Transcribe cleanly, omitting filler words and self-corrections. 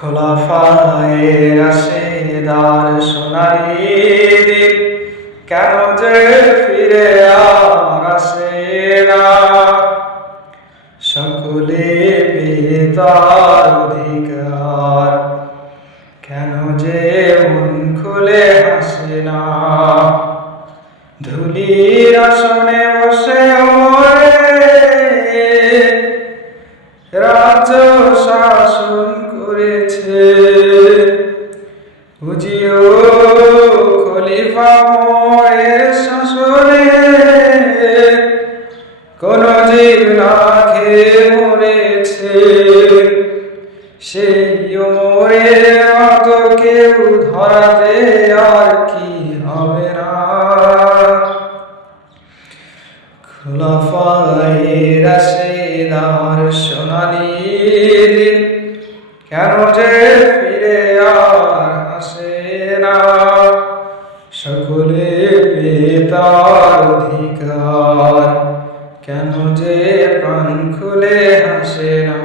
খোলাফায়ে রাশেদার সোনালি দিন কেন যে ফিরে আর আসে না। সকলে পেয়ে তার অধিকার, কেন যে মন খুলে হাসে না। ধুলির আসনে বসে রাজ্য শাসন করেছে, বুঝিও খলিফা মোরের শাসনে কোন জীব না খেয়ে মরেছে। সেই ওমরের মতো কেউ ধরাতে আর কি হবে না। খোলাফায়ে রাশেদার সোনালি দিন কেন যে ফিরে আর আসে না। সকলে পেয়ে তার অধিকার, কেন যে প্রাণ খুলে হাসে না।